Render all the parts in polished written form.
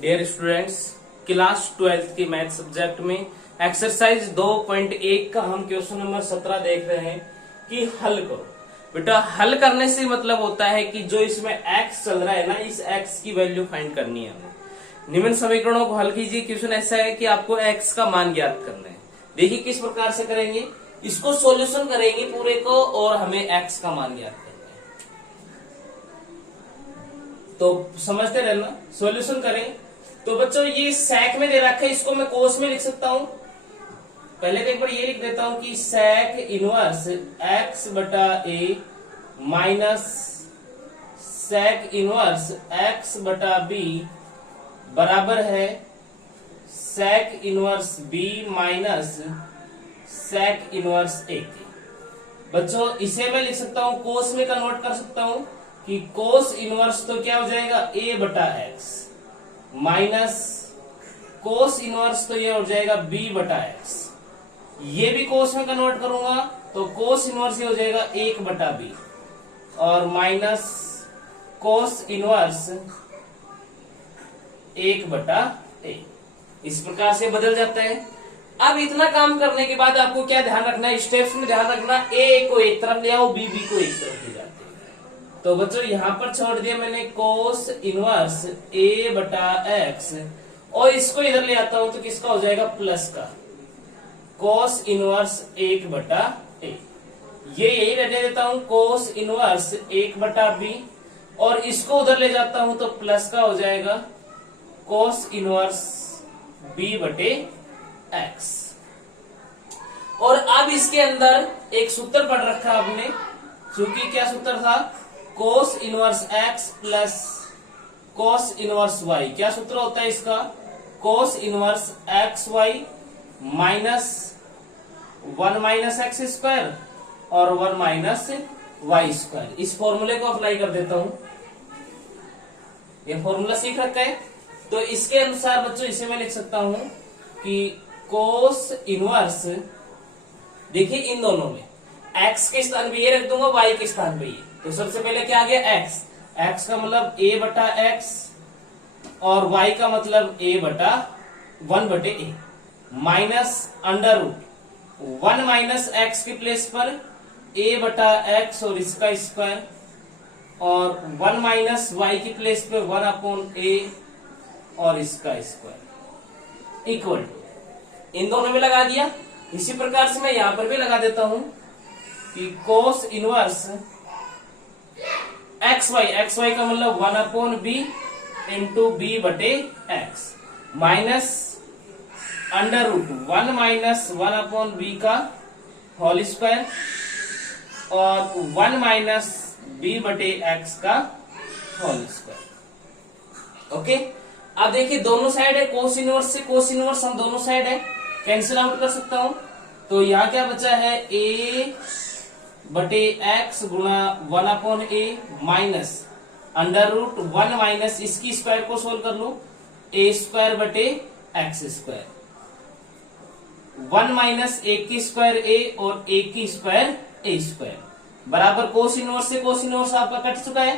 Dear students, class 12th की math subject में exercise 2.1 का हम क्वेश्चन नंबर 17 देख रहे हैं कि हल करो। बेटा हल करने से मतलब होता है कि जो इसमें x चल रहा है ना, इस x की वैल्यू फाइंड करनी है हमें। निम्न समीकरणों को हल कीजिए। क्वेश्चन ऐसा है कि आपको x का मान ज्ञात करना है। देखिए किस प्रकार से करेंगे, इसको सॉल्यूशन करेंगे पूरे को और हमें x का मान ज्ञात करना है। तो समझते रहना, सॉल्यूशन करें। तो बच्चों ये sec में दे रखा है, इसको मैं कोस में लिख सकता हूं। पहले तो एक बार ये लिख देता हूं कि sec इनवर्स x बटा a minus sec inverse x बटा b बराबर है sec inverse b minus sec inverse a के। बच्चों इसे मैं लिख सकता हूं, कोस में कन्वर्ट कर सकता हूं कि कोस इनवर्स तो क्या हो जाएगा a बटा x माइनस कोस इनवर्स तो ये हो जाएगा b बटा x। ये भी कोस में कन्वर्ट करूंगा तो कोस इनवर्स ये हो जाएगा 1 बटा b और माइनस कोस इनवर्स 1 बटा a। इस प्रकार से बदल जाता है। अब इतना काम करने के बाद आपको क्या ध्यान रखना है, स्टेप्स में ध्यान रखना, a को एक तरफ ले आओ, b को एक तरफ ले जाते हैं। तो बच्चों यहां पर छोड़ दिया मैंने कोस इनवर्स a बटा x और इसको इधर ले आता हूं तो किसका हो जाएगा प्लस का कोस इनवर्स 1 बटा a। ये यही रहने देता हूं कोस इनवर्स 1 बटा b और इसको उधर ले जाता हूं तो प्लस का हो जाएगा कोस इनवर्स b बटे x। और अब इसके अंदर एक सूत्र पढ़ रखा आपने, चूंकि क्या सूत्र था, cos inverse x plus cos inverse y। क्या सूत्र होता है इसका, cos inverse x y minus 1 minus x square और 1 माइनस वाई स्क्वायर। इस फॉर्मूले को अप्लाई कर देता हूं, ये फॉर्मूला सीख रखा है। तो इसके अनुसार बच्चों इसे मैं लिख सकता हूं कि कोस इनवर्स, देखिए इन दोनों में x के स्थान पे ये रख दूंगा, y के स्थान पे ये। तो सबसे पहले क्या आ गया x का मतलब a बटा x और y का मतलब a बटा 1 बटे a minus under root 1 minus x के प्लेस पर a बटा x और इसका स्क्वायर और 1 माइनस y की प्लेस पे 1 अपॉन a और इसका स्क्वायर इक्वल टू, इन दोनों में लगा दिया। इसी प्रकार से मैं यहां पर भी लगा देता हूं कि कोस इनवर्स एक्स वाई का मतलब 1 अपॉन b इंटू b बटे x minus under root 1 minus 1 upon b का होल स्क्वायर और 1 माइनस b बटे x का होल स्क्वायर। ओके, अब देखिए दोनों साइड है, कोस इनवर्स से कोस इनवर्स हम दोनों साइड है कैंसिल आउट कर सकता हूं। तो यहां क्या बचा है, a बटे x गुणा 1 upon a minus under root 1 minus इसकी स्क्वायर को सोल्व कर लो, a स्क्वायर बटे x स्क्वायर 1 माइनस a की स्क्वायर a और a की स्क्वायर a स्क्वायर बराबर कोस इनवर्स से कोस इनवर्स आपका कट चुका है।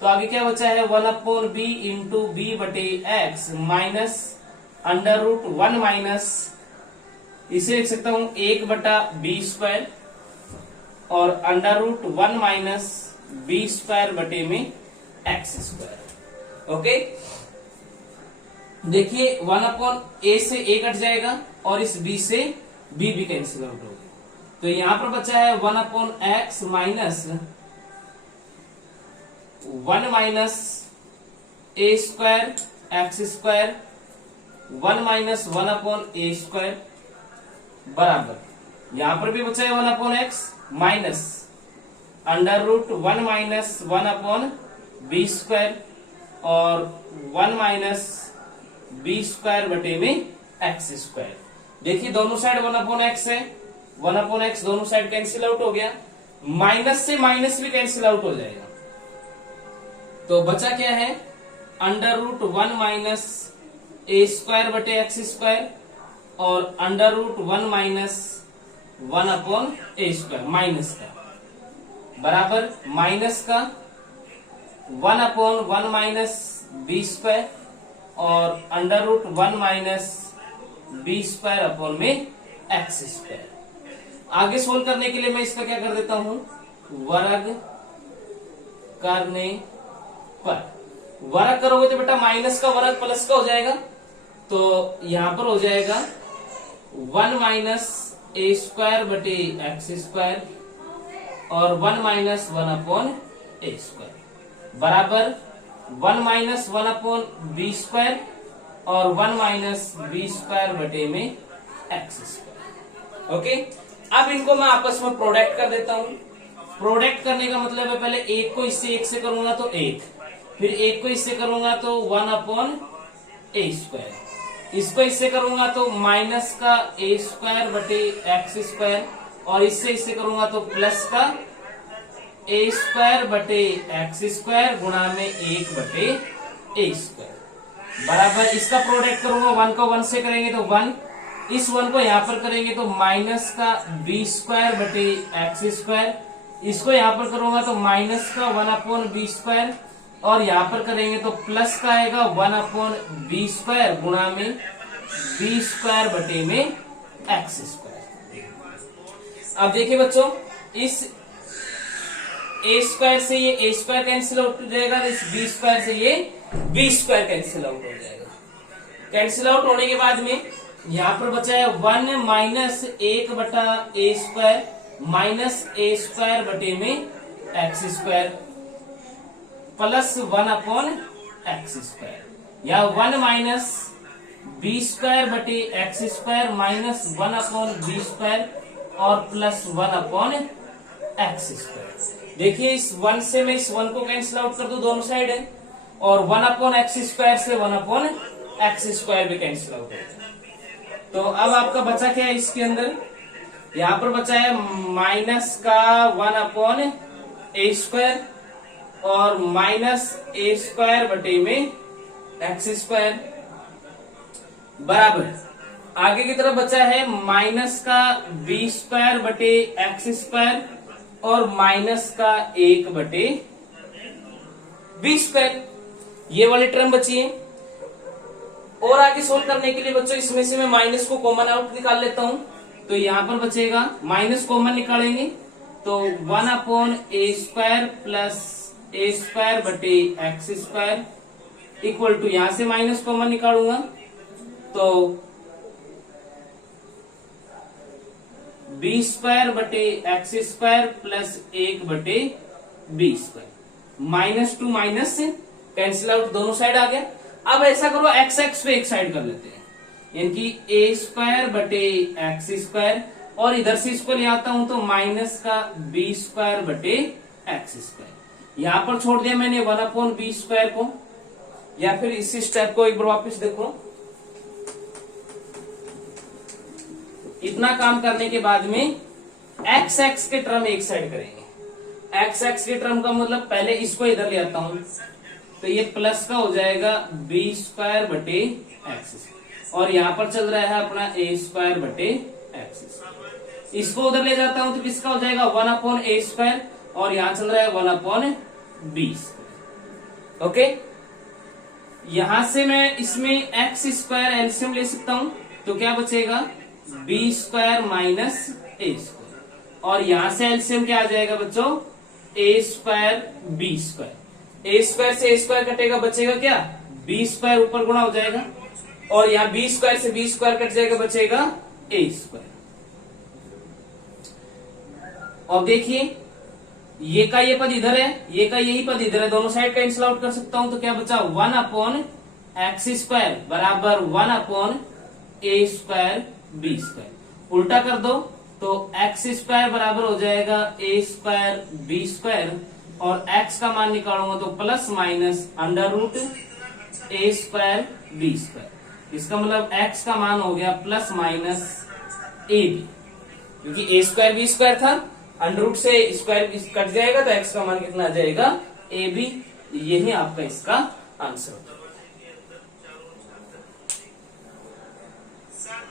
तो आगे क्या बचा है 1 अपॉन b इंटू b बटे x minus under root 1 minus, इसे लिख सकता हूं 1 बटा b स्क्वायर और under root 1 minus b square बटे में x स्क्वायर। ओके, देखिए 1 अपॉन a से a कट जाएगा और इस b से b भी कैंसिल आउट हो गया। तो यहां पर बचा है 1 upon x minus 1 minus a square x square 1 minus 1 upon a square बराबर, यहां पर भी बचा है 1 upon x minus under root 1 minus 1 upon b square और 1 माइनस b स्क्वायर बटे में x स्क्वायर। देखिए दोनों साइड 1 अपॉन x है, 1 अपॉन x दोनों साइड कैंसिल आउट हो गया, माइनस से माइनस भी कैंसिल आउट हो जाएगा। तो बचा क्या है, under root 1 minus a square बटे x स्क्वायर और under root 1 minus 1 upon a square minus का बराबर माइनस का 1 अपॉन 1 माइनस b स्क्वायर और under root 1 minus b square upon में एक्स स्क्वायर। आगे सोल्व करने के लिए मैं इसका क्या कर देता हूं, वर्ग करने पर, वर्ग करोगे तो बेटा माइनस का वर्ग प्लस का हो जाएगा, तो यहां पर हो जाएगा 1 माइनस ए स्क्वायर बटे एक्स स्क्वायर और 1 माइनस 1 अपॉन ए स्क्वायर बराबर 1 माइनस 1 अपॉन बी स्क्वायर और 1 माइनस बी स्क्वायर बटे में एक्स स्क्वायर। ओके, अब इनको मैं आपस में प्रोडक्ट कर देता हूं। प्रोडक्ट करने का मतलब है पहले एक को इससे एक से करूंगा तो एक, फिर एक को इससे करूंगा तो 1 अपॉन ए स्क्वायर, इसको इससे करूंगा तो माइनस का ए स्क्वायर बटे एक्स स्क्वायर और इससे करूंगा तो प्लस का ए स्क्वायर बटे एक्स स्क्वायर गुणा में 1 बटे ए स्क्वायर बराबर, इसका प्रोडक्ट करूंगा 1 को 1 से करेंगे तो 1, इस 1 को यहां पर करेंगे तो माइनस का बी स्क्वायर बटे एक्स स्क्वायर, इसको यहां पर करूंगा तो माइनस का 1 अपॉन बी स्क्वायर और यहां पर करेंगे तो प्लस का आएगा 1 अपॉन बी स्क्वायर गुणा में बी स्क्वायर बटे में एक्स स्क्वायर। अब देखिए बच्चों, इस ए स्क्वायर से ये ए स्क्वायर कैंसिल आउट हो जाएगा, इस बी स्क्वायर से ये बी स्क्वायर कैंसिल आउट हो जाएगा। कैंसिल आउट होने के बाद में यहां पर बचा है 1 माइनस 1 बटा a square minus a square बटे में x square plus 1 upon x square या 1 माइनस बी स्क्वायर बटे x square minus 1 upon b square और प्लस 1 अपॉन एक्स स्क्वायर। देखिए इस 1 से मैं इस 1 को कैंसिल आउट कर दूं, दोनों साइड है, और 1 अपॉन एक्स स्क्वायर से 1 अपॉन एक्स स्क्वायर भी कैंसिल आउट है। तो अब आपका बचा क्या है इसके अंदर, यहां पर बचा है माइनस का 1 अपॉन ए स्क्वायर और माइनस ए स्क्वायर बटे में एक्स स्क्वायर बराबर आगे की तरफ बचा है माइनस का बी स्क्वायर बटे एक्स स्क्वायर और माइनस का 1 बटे बी स्क्वायर, ये वाली टर्म बची है। और आगे सोल्व करने के लिए बच्चों इसमें से मैं माइनस को कॉमन आउट निकाल लेता हूं, तो यहां पर बचेगा माइनस कॉमन निकालेंगे तो 1 upon a square plus a square बटे एक्स स्क्वायर इक्वल टू, यहां से माइनस कॉमन निकालूंगा तो बी स्क्वायर बटे एक्स स्क्वायर प्लस 1 बटे b square, minus to minus से कैंसिल आउट, दोनों साइड आ गया। अब ऐसा करो एक्स एक्स पे एक साइड कर लेते हैं, यानी कि ए स्क्वायर बटे एक्स स्क्वायर और इधर से इसको ले आता हूं तो माइनस का बी स्क्वायर बटे एक्स स्क्वायर, यहां पर छोड़ दिया मैंने 1 अपॉन बी स्क्वायर को, या फिर इसी स्टेप को एक बार वापस देखो। इतना काम करने के बाद में एक्स एक्स के टर्म एक साइड करेंगे। एक्स एक्स के टर्म का मतलब पहले इसको इधर ले आता हूं तो ये प्लस का हो जाएगा बी स्क्वायर बटे एक्स और यहां पर चल रहा है अपना ए स्क्वायर बटे एक्स, इसको उधर ले जाता हूं तो किसका हो जाएगा 1 अपॉन ए स्क्वायर और यहां चल रहा है 1 अपॉन बी स्क्वायर। ओके, यहां से मैं इसमें एक्स स्क्वायर एलसीएम ले सकता हूं तो क्या बचेगा B square minus a square और यहां से एलसीएम क्या आ जाएगा बच्चों ए स्क्वायर बी स्क्वायर, ए स्क्वायर से ए स्क्वायर कटेगा बचेगा क्या बी स्क्वायर ऊपर गुणा हो जाएगा और यहाँ बी स्क्वायर से बी स्क्वायर कट जाएगा बचेगा ए स्क्वायर। अब देखिए ये का ये पद इधर है, ये का यही पद इधर है, दोनों साइड कैंसिल आउट कर सकता हूं तो क्या बचा 1 अपॉन एक्स स्क्वायर बराबर 1 upon a square B square, उल्टा कर दो तो एक्स स्क्वायर बराबर हो जाएगा ए स्क्वायर बी स्क्वायर और x का मान निकालूंगा तो प्लस माइनस अंडर रूट ए स्क्वायर बी स्क्वायर, इसका मतलब x का मान हो गया प्लस माइनस ए बी, क्योंकि ए स्क्वायर बी स्क्वायर था, अंडर रूट से स्क्वायर कट जाएगा तो x का मान कितना आ जाएगा ए बी, यही आपका इसका आंसर होगा।